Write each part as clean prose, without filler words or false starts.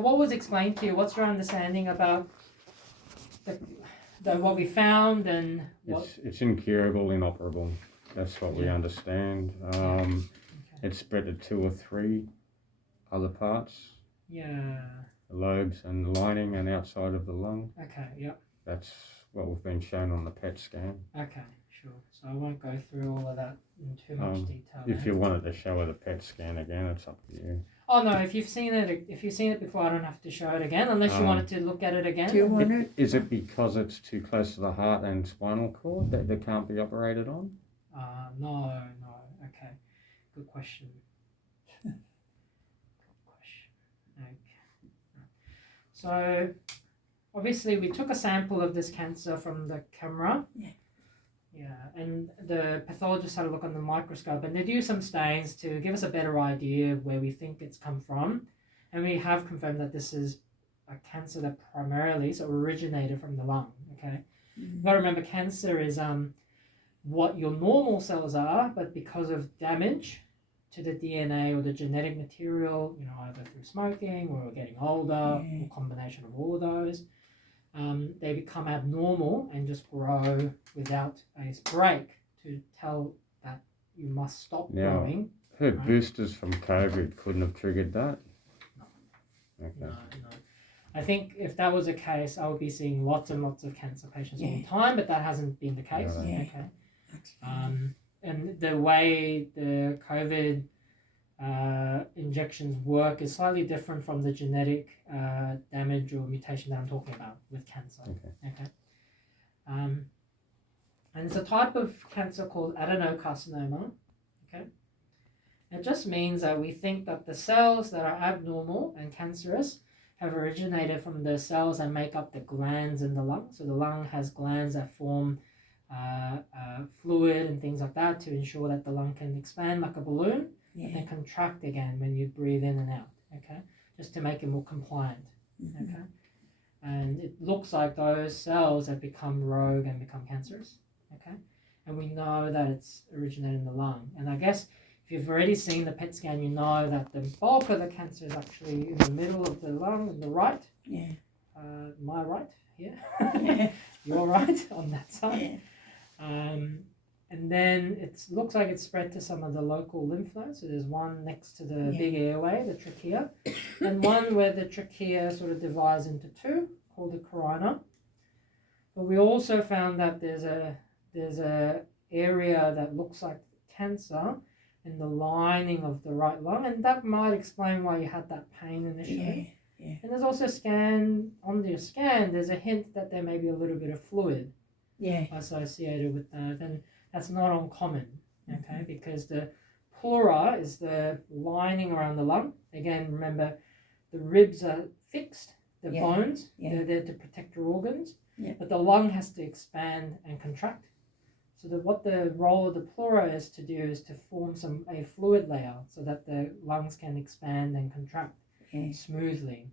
But what was explained to you? What's your understanding about what we found and what? It's incurable, inoperable. That's what we understand. It's spread to 2 or 3 other parts. Yeah. The lobes and the lining and outside of the lung. Okay. Yep. That's what we've been shown on the PET scan. Okay. Sure. So I won't go through all of that in too much detail. If you wanted to show her the PET scan again, it's up to you. Oh no! If you've seen it before, I don't have to show it again, unless you wanted to look at it again. Do you want it? Is it because it's too close to the heart and spinal cord that they can't be operated on? No. Okay. Good question. Okay. So, obviously, we took a sample of this cancer from the camera. Yeah, and the pathologist had a look on the microscope, and they do some stains to give us a better idea of where we think it's come from. And we have confirmed that this is a cancer that primarily originated from the lung. Okay, you've got to remember, cancer is what your normal cells are, but because of damage to the DNA or the genetic material, either through smoking or getting older, or a combination of all of those, they become abnormal and just grow without a break to tell that you must stop growing. Heard boosters from COVID couldn't have triggered that. No. I think if that was the case, I would be seeing lots and lots of cancer patients all the time, but that hasn't been the case. Okay. And the way the COVID injections work is slightly different from the genetic damage or mutation that I'm talking about with cancer. Okay. And it's a type of cancer called adenocarcinoma. Okay. It just means that we think that the cells that are abnormal and cancerous have originated from the cells that make up the glands in the lung. So the lung has glands that form fluid and things like that to ensure that the lung can expand like a balloon and contract again when you breathe in and out, okay? Just to make it more compliant, okay? And it looks like those cells have become rogue and become cancerous, okay? And we know that it's originated in the lung. And I guess if you've already seen the PET scan, you know that the bulk of the cancer is actually in the middle of the lung on the right. My right here. Your right on that side. And then it looks like it's spread to some of the local lymph nodes. So there's one next to the big airway, the trachea, and one where the trachea sort of divides into 2, called the carina. But we also found that there's a area that looks like cancer in the lining of the right lung, and that might explain why you had that pain initially. And there's also on your scan, there's a hint that there may be a little bit of fluid associated with that, and that's not uncommon, okay? Because the pleura is the lining around the lung. Again, remember, the ribs are fixed, the bones, they're there to protect your organs, but the lung has to expand and contract. So what the role of the pleura is to do is to form a fluid layer so that the lungs can expand and contract smoothly.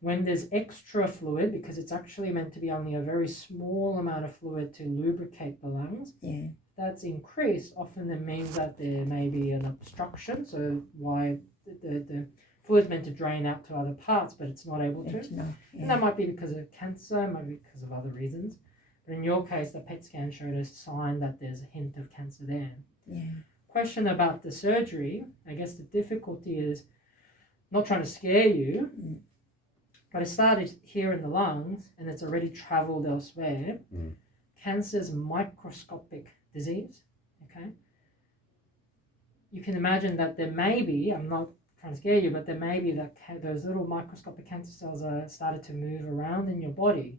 When there's extra fluid, because it's actually meant to be only a very small amount of fluid to lubricate the lungs, that's increased, often it means that there may be an obstruction, so why the fluid's meant to drain out to other parts, but it's not able to. And that might be because of cancer, might be because of other reasons. But in your case, the PET scan showed a sign that there's a hint of cancer there. Question about the surgery, I guess the difficulty is, not trying to scare you, but it started here in the lungs and it's already traveled elsewhere. Cancer is microscopic disease, okay? You can imagine that there may be, I'm not trying to scare you, but there may be that those little microscopic cancer cells are started to move around in your body.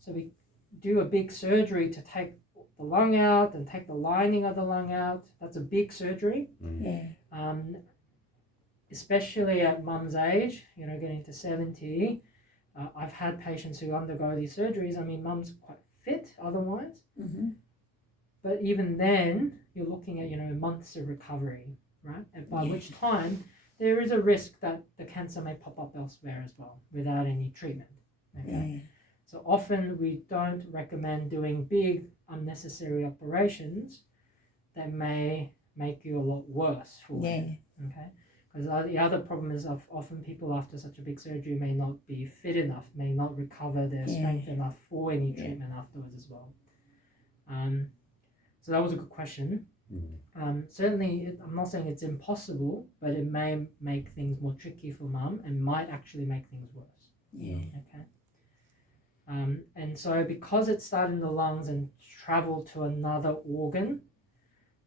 So we do a big surgery to take the lung out and take the lining of the lung out. That's a big surgery. Especially at mum's age, getting to 70. I've had patients who undergo these surgeries. I mean, mum's quite fit otherwise. But even then, you're looking at, months of recovery, right? And by which time, there is a risk that the cancer may pop up elsewhere as well without any treatment. Okay? So often we don't recommend doing big unnecessary operations that may make you a lot worse for you. Okay? Because the other problem is often people after such a big surgery may not be fit enough, may not recover their strength enough for any treatment afterwards as well. So that was a good question. Certainly, I'm not saying it's impossible, but it may make things more tricky for mum and might actually make things worse. Okay. And so because it started in the lungs and traveled to another organ,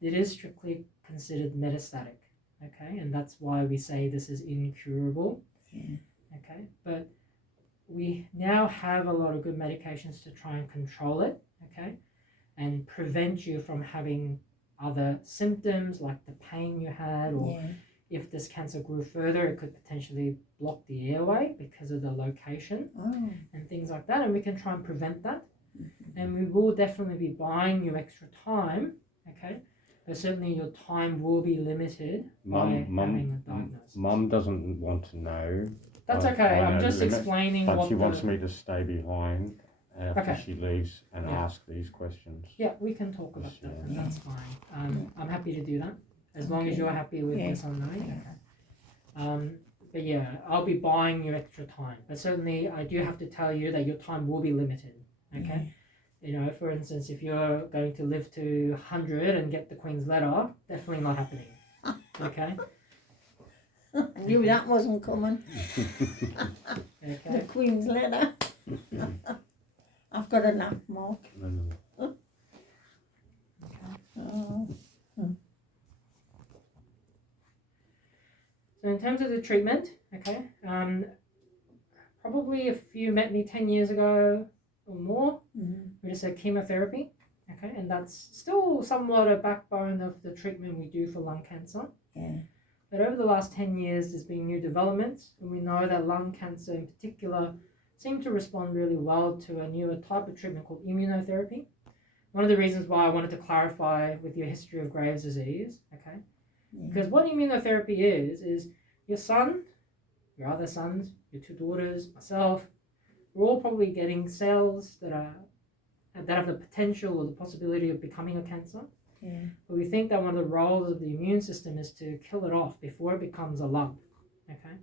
it is strictly considered metastatic. Okay, and that's why we say this is incurable. Okay, but we now have a lot of good medications to try and control it. Okay, and prevent you from having other symptoms like the pain you had, or if this cancer grew further, it could potentially block the airway because of the location and things like that, and we can try and prevent that. And we will definitely be buying you extra time, okay, but certainly your time will be limited by having a diagnosis. Mum doesn't want to know. That's okay, I'm just explaining but what she wants me to stay behind after she leaves and Yeah. ask these questions. Yeah, we can talk about that, and that's fine. I'm happy to do that, as long as you're happy with this unknown. But yeah, I'll be buying you extra time. But certainly, I do have to tell you that your time will be limited, okay? You know, for instance, if you're going to live to 100 and get the Queen's letter, definitely not happening, okay? I knew that wasn't coming. Okay. The Queen's letter. I've got a nap, Mark. Oh. So in terms of the treatment, okay, probably if you met me 10 years ago or more, we just said chemotherapy, okay, and that's still somewhat a backbone of the treatment we do for lung cancer. But over the last 10 years, there's been new developments, and we know that lung cancer in particular seem to respond really well to a newer type of treatment called immunotherapy. One of the reasons why I wanted to clarify with your history of Graves' disease, okay, because what immunotherapy is your son, your other sons, your two daughters, myself, we're all probably getting cells that have the potential or the possibility of becoming a cancer. But we think that one of the roles of the immune system is to kill it off before it becomes a lump. Okay.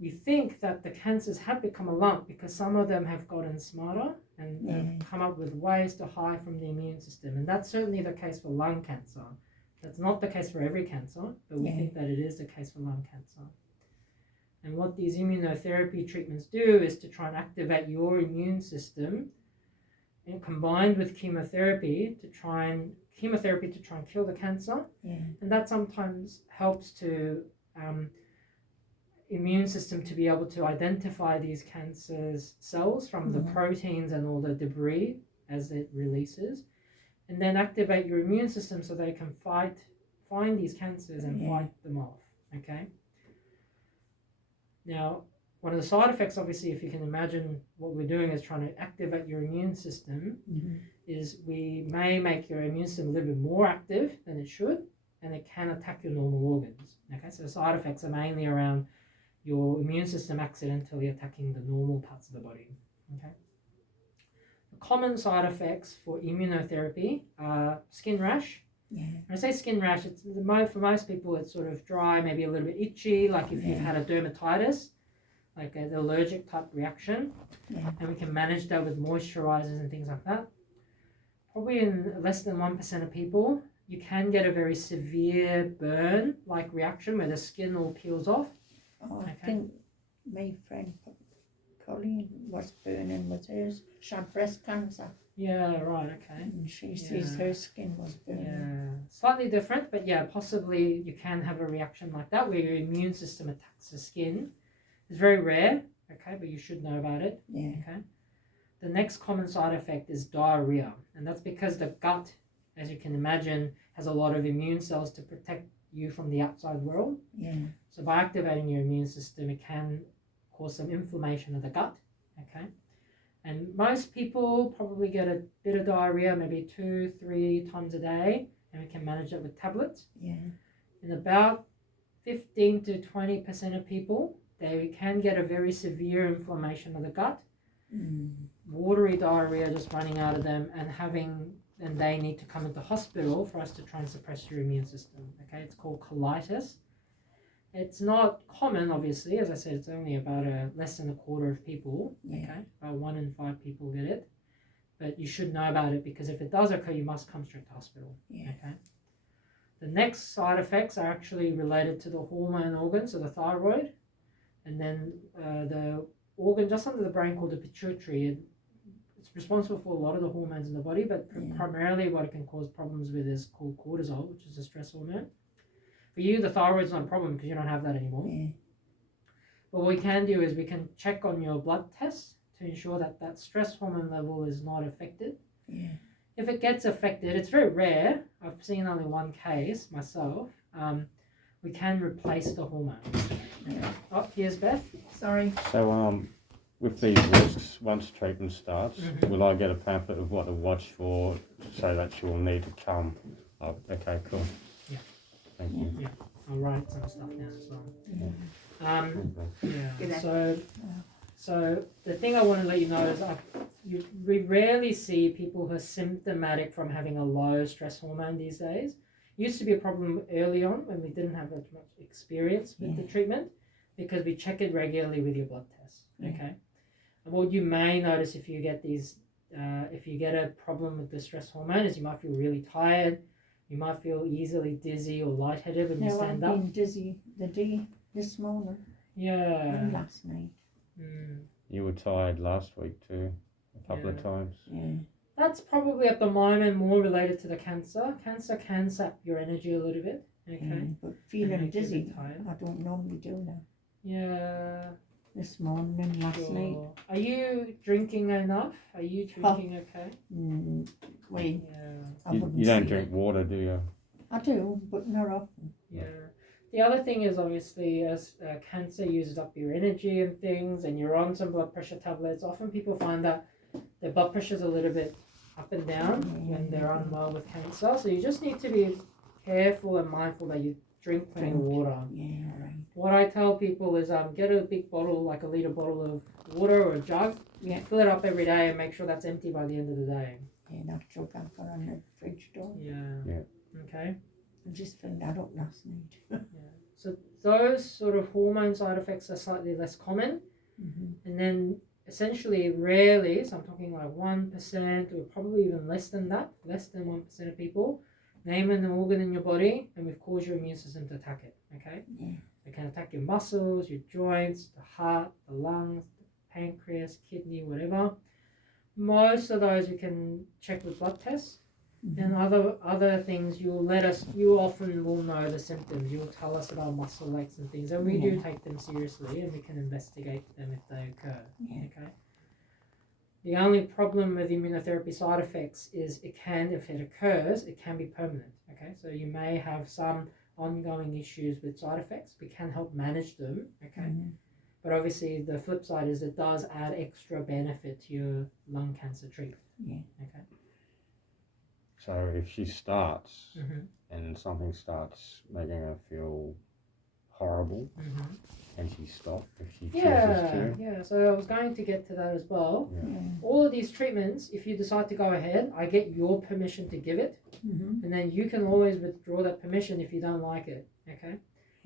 We think that the cancers have become a lump because some of them have gotten smarter and have come up with ways to hide from the immune system. And that's certainly the case for lung cancer. That's not the case for every cancer, but we think that it is the case for lung cancer. And what these immunotherapy treatments do is to try and activate your immune system, and combined with chemotherapy to try and kill the cancer. And that sometimes helps to immune system to be able to identify these cancer's cells from the proteins and all the debris as it releases, and then activate your immune system so they can find these cancers and fight them off. Okay. Now, one of the side effects, obviously, if you can imagine what we're doing is trying to activate your immune system, is we may make your immune system a little bit more active than it should, and it can attack your normal organs. Okay, so the side effects are mainly around your immune system accidentally attacking the normal parts of the body. Okay. The common side effects for immunotherapy are skin rash. When I say skin rash, it's for most people it's sort of dry, maybe a little bit itchy, like if you've had a dermatitis, like an allergic type reaction, and we can manage that with moisturizers and things like that. Probably in less than 1% of people, you can get a very severe burn-like reaction where the I peels off. I think my friend Colleen was burning with hers. She had breast cancer. Yeah, right, okay. And she says her skin was burning. Yeah, slightly different, but yeah, possibly you can have a reaction like that where your immune system attacks the skin. It's very rare, okay, but you should know about it. Okay. The next common side effect is diarrhea, and that's because the gut, as you can imagine, has a lot of immune cells to protect you from the outside world. So by activating your immune system, it can cause some inflammation of the gut. Okay. And most people probably get a bit of diarrhea, maybe 2-3 times a day, and we can manage it with tablets. In about 15 to 20% of people, they can get a very severe inflammation of the gut, watery diarrhea just running out of them, and they need to come into hospital for us to try and suppress your immune system. Okay, it's called colitis, It's not common, obviously. As I said, it's only about less than a quarter of people. Yeah. Okay, about 1 in 5 people get it. But you should know about it because if it does occur, you must come straight to hospital. Yeah. Okay. The next side effects are actually related to the hormone organ, so the thyroid, and then the organ just under the brain called the pituitary. It's responsible for a lot of the hormones in the body, but primarily what it can cause problems with is called cortisol, which is a stress hormone. For you, the thyroid's not a problem because you don't have that anymore. Yeah. But what we can do is we can check on your blood tests to ensure that that stress hormone level is not affected. Yeah. If it gets affected, it's very rare. I've seen only one case myself. We can replace the hormone. Yeah. Oh, here's Beth. Sorry. So, with these risks, once treatment starts, Mhm. will I get a pamphlet of what to watch for so that she'll need to come? Oh, okay, cool. Yeah. Thank you. Yeah, I'll write some stuff down as well. Okay. Yeah. So the thing I want to let you know is we rarely see people who are symptomatic from having a low stress hormone these days. Used to be a problem early on when we didn't have as much experience with the treatment because we check it regularly with your blood tests. Okay. And what you may notice if you get these, if you get a problem with the stress hormone is you might feel really tired. You might feel easily dizzy or lightheaded when you stand I've up. been dizzy the day this morning Yeah. and last night. You were tired last week too, a couple of times. Yeah. That's probably at the moment more related to the cancer. Cancer can sap your energy a little bit. Okay. Yeah. But feeling make you a bit dizzy, tired. I don't normally do that. Yeah. This morning and last night. Sure. Are you drinking enough? Are you drinking okay? Wait, Yeah. I You wouldn't don't say drink it. water, do you? I do, but not often. Yeah. The other thing is obviously as cancer uses up your energy and things, and you're on some blood pressure tablets. Often people find that their blood pressure's a little bit up and down when they're unwell with cancer. So you just need to be careful and mindful that you drink plenty of water. Yeah, right. What I tell people is get a big bottle, like a litre bottle of water or a jug. Yeah. Fill it up every day and make sure that's empty by the end of the day. Yeah, that jug I've got on the fridge door. Yeah. Okay. I just filled that up last night. So those sort of hormone side effects are slightly less common. And then essentially rarely, so I'm talking like 1% or probably even less than that, less than 1% of people, name an organ in your body and we've caused your immune system to attack it. Okay? Yeah. It can attack your muscles, your joints, the heart, the lungs, the pancreas, kidney, whatever. Most of those we can check with blood tests. And other things you often will know the symptoms. You'll tell us about muscle aches and things, and we do take them seriously and we can investigate them if they occur. Okay. The only problem with immunotherapy side effects is if it occurs, it can be permanent. Okay, so you may have some ongoing issues with side effects. We can help manage them. Okay. But obviously the flip side is it does add extra benefit to your lung cancer treatment. Yeah. Okay. So if she starts and something starts making her feel horrible, can she stop if she chooses to? Yeah. So I was going to get to that as well. Yeah. All of these treatments, if you decide to go ahead, I get your permission to give it, and then you can always withdraw that permission if you don't like it. Okay.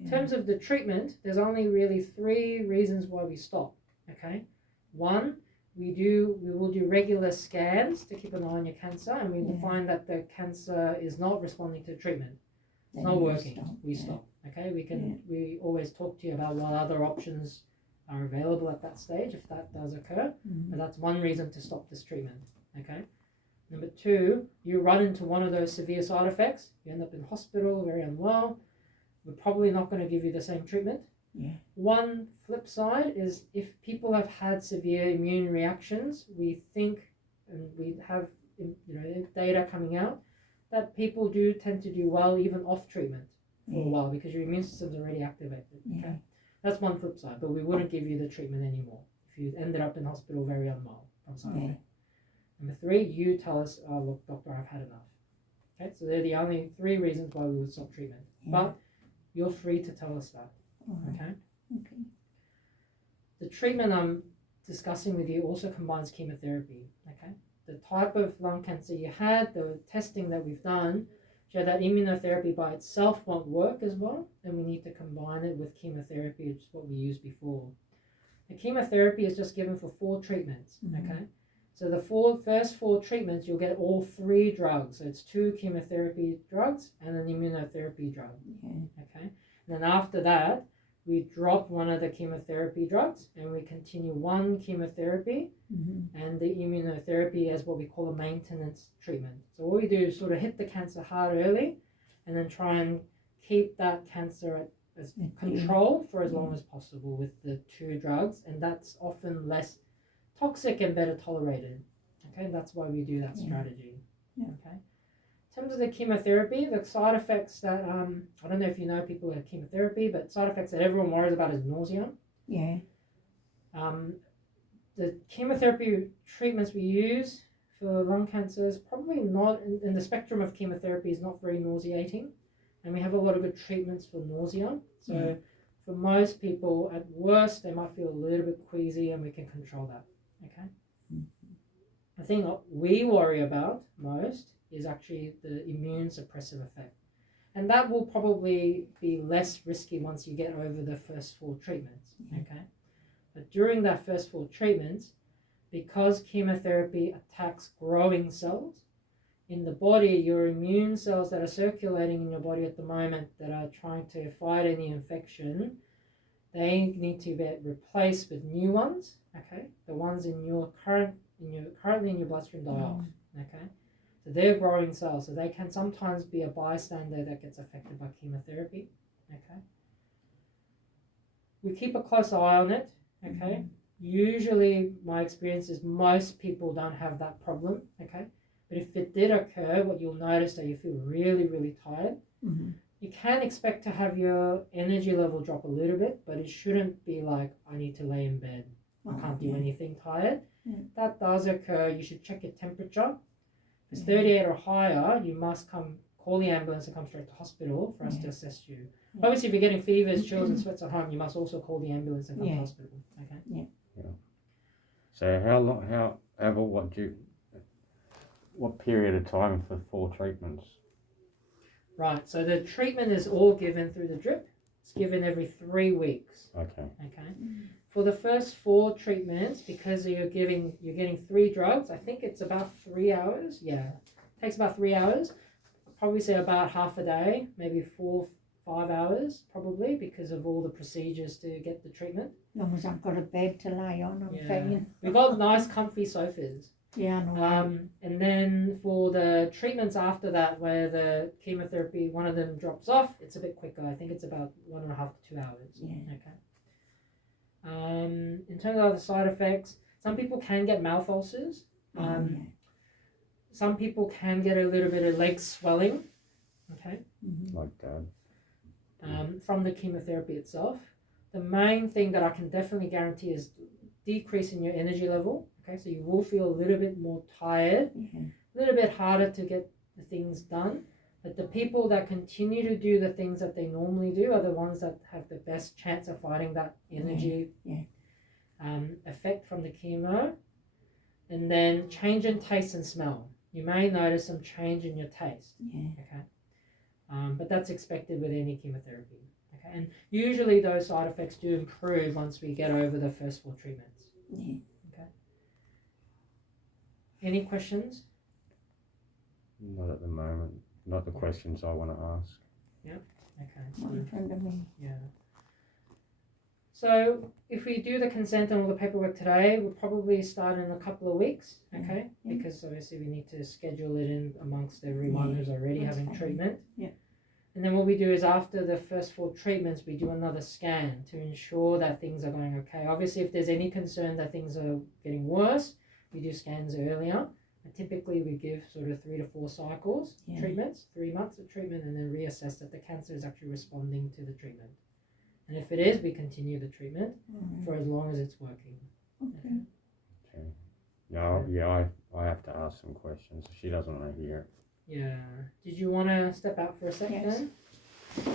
In terms of the treatment, there's only really 3 reasons why we stop. Okay. 1, we will do regular scans to keep an eye on your cancer, and we will find that the cancer is not responding to treatment. It's not working. We stop. Okay, we always talk to you about what other options are available at that stage if that does occur. But that's one reason to stop this treatment. Okay. Number 2, you run into one of those severe side effects. You end up in hospital, very unwell. We're probably not going to give you the same treatment. One flip side is if people have had severe immune reactions, we think, and we have data coming out, that people do tend to do well even off treatment for a while because your immune system's already activated. Okay, that's one flip side, but we wouldn't give you the treatment anymore if you ended up in hospital very unwell from side effect. Number 3, you tell us, oh look, doctor, I've had enough. Okay, so they're the only 3 reasons why we would stop treatment. But you're free to tell us that. Okay. The treatment I'm discussing with you also combines chemotherapy. Okay. The type of lung cancer you had, the testing that we've done show that immunotherapy by itself won't work as well, and we need to combine it with chemotherapy, which is what we used before. The chemotherapy is just given for 4 treatments, okay? So the first 4 treatments, you'll get all 3 drugs. So it's 2 chemotherapy drugs and an immunotherapy drug, okay? And then after that, we drop one of the chemotherapy drugs and we continue 1 chemotherapy and the immunotherapy as what we call a maintenance treatment. So what we do is sort of hit the cancer hard early and then try and keep that cancer as control for as long as possible with the 2 drugs, and that's often less toxic and better tolerated. Okay, that's why we do that strategy. Okay. In terms of the chemotherapy, the side effects that I don't know if you know people who have chemotherapy, but side effects that everyone worries about is nausea. Yeah. The chemotherapy treatments we use for lung cancer is probably not in the spectrum of chemotherapy is not very nauseating, and we have a lot of good treatments for nausea. So for most people, at worst, they might feel a little bit queasy, and we can control that. Okay. The thing that we worry about most is actually the immune suppressive effect, and that will probably be less risky once you get over the first 4 treatments. Okay. But during that first 4 treatments, because chemotherapy attacks growing cells in the body, your immune cells that are circulating in your body at the moment that are trying to fight any infection, they need to be replaced with new ones. Okay, the ones currently in your bloodstream die off. Okay, so they're growing cells, so they can sometimes be a bystander that gets affected by chemotherapy. Okay, we keep a close eye on it. Okay, usually my experience is most people don't have that problem. Okay, but if it did occur, what you'll notice that you feel really, really tired. You can expect to have your energy level drop a little bit, but it shouldn't be like, I need to lay in bed, I can't do anything, tired. That does occur. You should check your temperature. If it's 38 or higher, you must call the ambulance and come straight to hospital for us to assess you. Obviously, if you're getting fevers, chills and sweats at home, you must also call the ambulance and come to hospital. Okay. So what period of time for 4 treatments? Right, so the treatment is all given through the drip. It's given every 3 weeks. Okay. For the first 4 treatments, because you're getting 3 drugs, I think it's about 3 hours. Yeah, it takes about 3 hours. I'd probably say about half a day, maybe 4-5 hours, probably, because of all the procedures to get the treatment. As long as I've got a bed to lay on, I'm fine. We've got nice comfy sofas. Yeah, I know. And then for the treatments after that, where the chemotherapy, one of them drops off, it's a bit quicker. I think it's about 1.5 to 2 hours. Okay. In terms of other side effects, some people can get mouth ulcers. Some people can get a little bit of leg swelling. Okay. Like that. From the chemotherapy itself. The main thing that I can definitely guarantee is decrease in your energy level. Okay, so you will feel a little bit more tired, a little bit harder to get the things done. But the people that continue to do the things that they normally do are the ones that have the best chance of fighting that energy effect from the chemo. And then change in taste and smell. You may notice some change in your taste. Okay, but that's expected with any chemotherapy. Okay, and usually those side effects do improve once we get over the first 4 treatments. Okay. Any questions? Not at the moment. Not the questions I want to ask. Okay. Not in front of me. So if we do the consent and all the paperwork today, we'll probably start in a couple of weeks, okay? Because obviously we need to schedule it in amongst everyone who's already having treatment. And then what we do is after the first 4 treatments, we do another scan to ensure that things are going okay. Obviously, if there's any concern that things are getting worse, we do scans earlier. And typically we give sort of 3 to 4 cycles, treatments, 3 months of treatment, and then reassess that the cancer is actually responding to the treatment. And if it is, we continue the treatment for as long as it's working. Okay. No, I have to ask some questions. She doesn't want to hear it. Did you want to step out for a second? Yes.